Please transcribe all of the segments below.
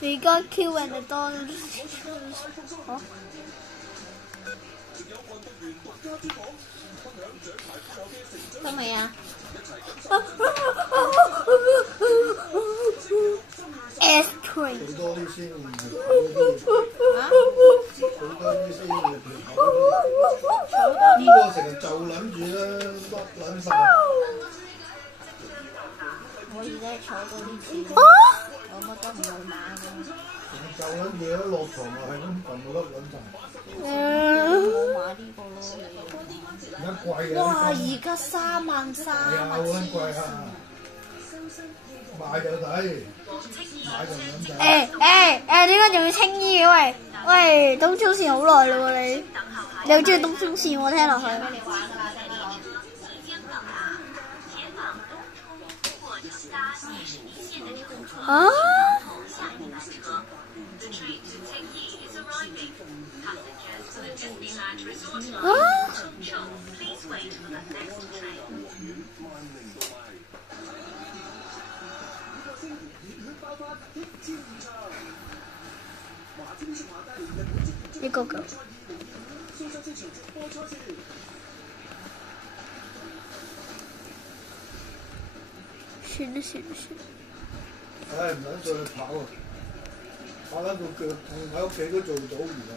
你而家 Q 人哋多好。得未啊？Ice cream。做多啲先，做多啲先，呢個成日就諗住啦，笠撚晒。我而家坐多啲錢，我乜都唔會買嘅。就撚住一落床就係咁撳到笠撚晒。我買呢個咯，而家貴啊！哇！而家33000。係啊，好撚貴啊！買就抵，買就唔撚抵。點解仲要青衣嘅？喂，東涌線好耐啦喎你，你好中意東涌線我聽落去。啊？呢個㗎。算啦。唉，唔撚再去跑啊！跑撚到腳痛，喺屋企都做唔到而家。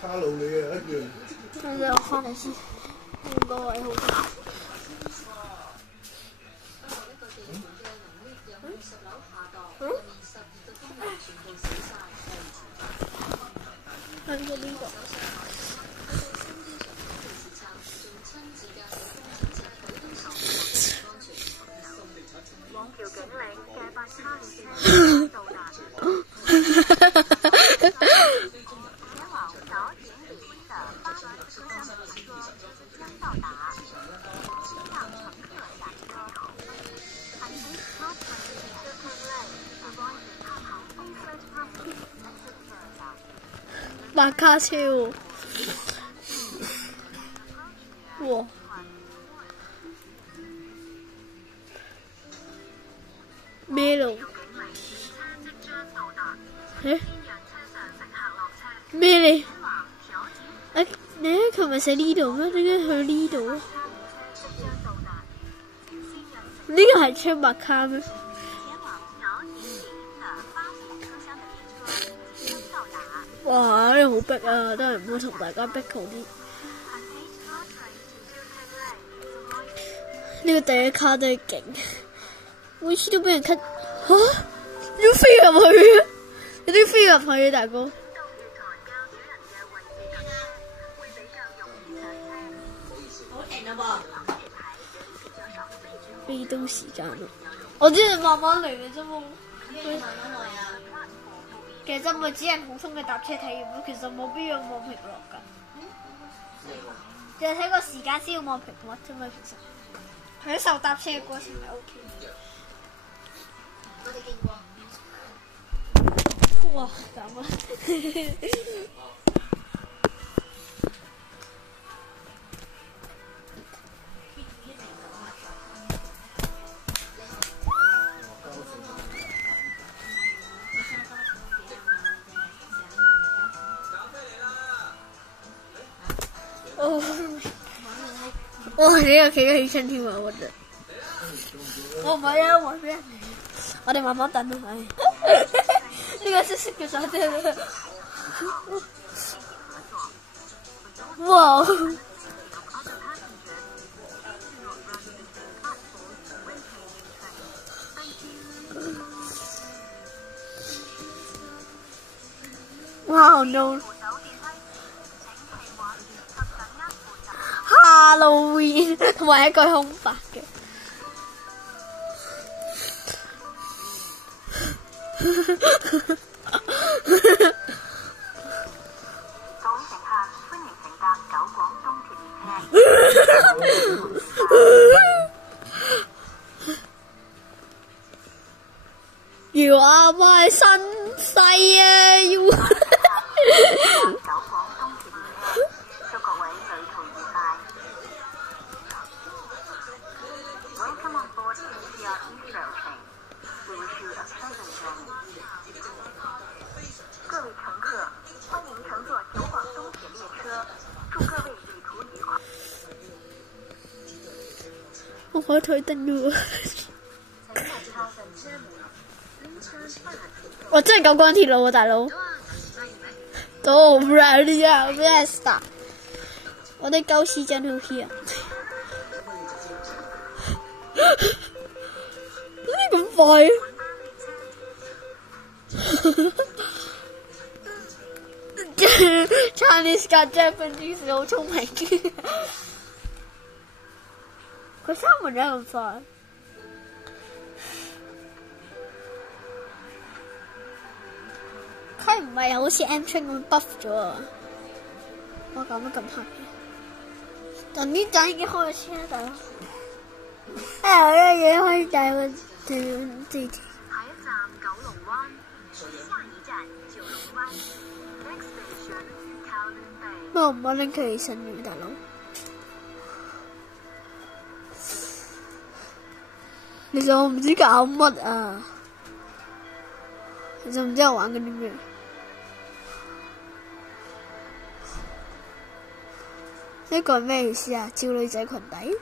卡路里啊一樣。跟住我翻嚟先，呢個位好大。跟住呢個。白卡車喎，哇！咩路？咩嚟？你琴日寫呢度咩？點解去呢度啊？呢個係張白卡咩？哇！呢度好逼啊，都係唔好同大家逼好啲。呢個第一卡都係勁，每次都俾人 cut 嚇，你都飛入去啊！你都飛入去啊，大哥！飛到時間啦，我知你慢慢嚟嘅啫嘛。其實咪只係普通嘅搭車體驗咯，其實冇必要望評論㗎。淨係睇個時間先要望評論啫嘛，其實。享受搭車嘅過程係 OK 嘅。我哋見過。哇！咁啊！哇！呢個企得起身添啊，我覺得。我唔係啊，我咩？我哋慢慢等啊，係。呢個識嘅咋啫？哇！哇！No！ Halloween 同埋一句空白嘅。You are my sunshine，要。我開台燈嘅喎。我真係九廣鐵路啊，大佬。都 ready 啊 ，Vesta。我的狗屎真好笑。點解咁快？Chinese 加 Japanese 好聰明。佢三門真係咁快。佢唔係好似 M 春咁 buff 咗啊！我搞乜咁黑嘅？但呢仔已經開咗車啦，大佬。我有嘢可以帶我地鐵。下一站九龍灣，下一站九龍灣。Next station Kowloon Bay。我唔好拎佢起身嘅，大佬。其實我唔知搞乜啊！其實唔知我玩緊啲咩。呢個係咩意思啊？照女仔裙底？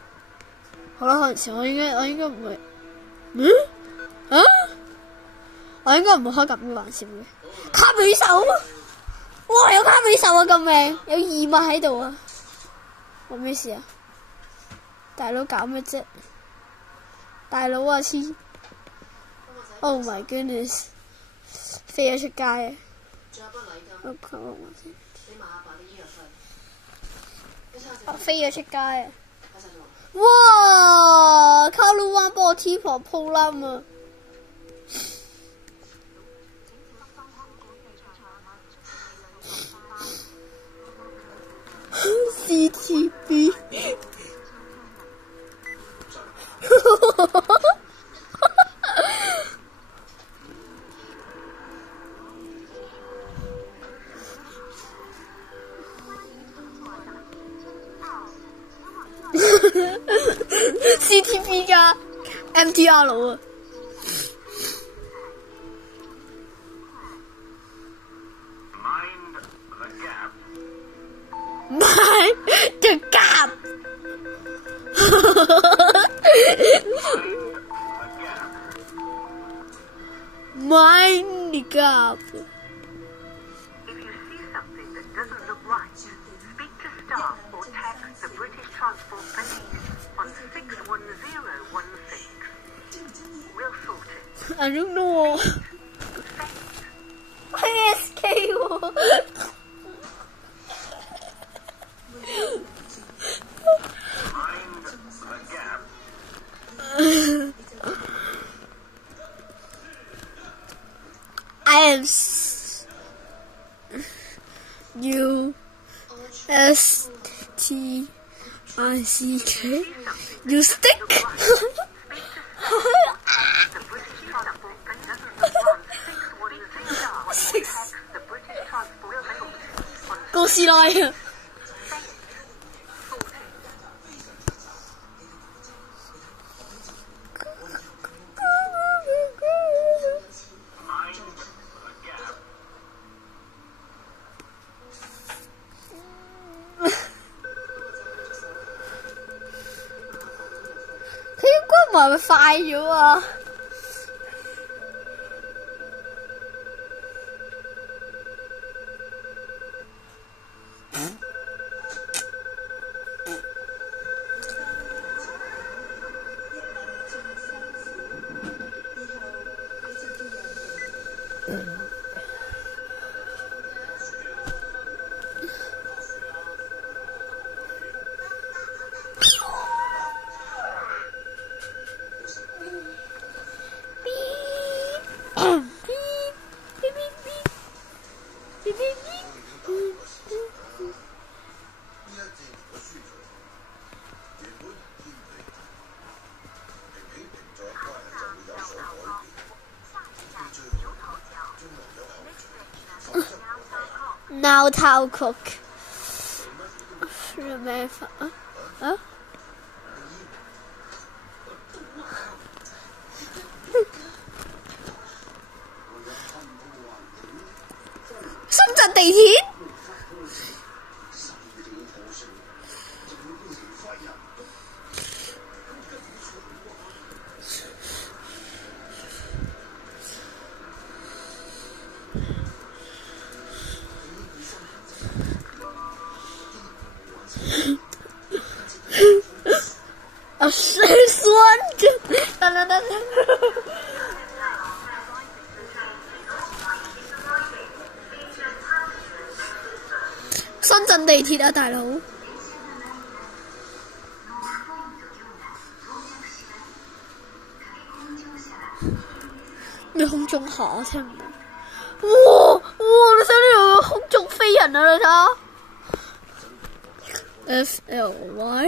好啦，嗰陣時我應該唔會，我應該唔會開咁嘅玩笑嘅。卡比獸，哇！有卡比獸啊，咁命，有異物喺度啊！我咩事啊？大佬搞咩啫？大佬啊黐 ！Oh my goodness！ 飛咗出街啊！我求我先。我飛咗出街啊！哇！卡路灣幫我 T 婆鋪冧啊！CTV ，CTV 噶 MTR 佬啊！Mind the gap ，Mind the gap。If you see something that doesn't look right, speak to staff or text the British Transport Police on 61016. We'll sort it. I don't know. ASK 喎。I am USTICK. You stick. Go see lawyer. Cái mà phai dữ à. Now towel cook. Remember, huh?深圳地鐵深圳地鐵啊，大佬！咩空中下我聽唔到。哇！你睇呢度空中飛人啊！你睇下。FLY。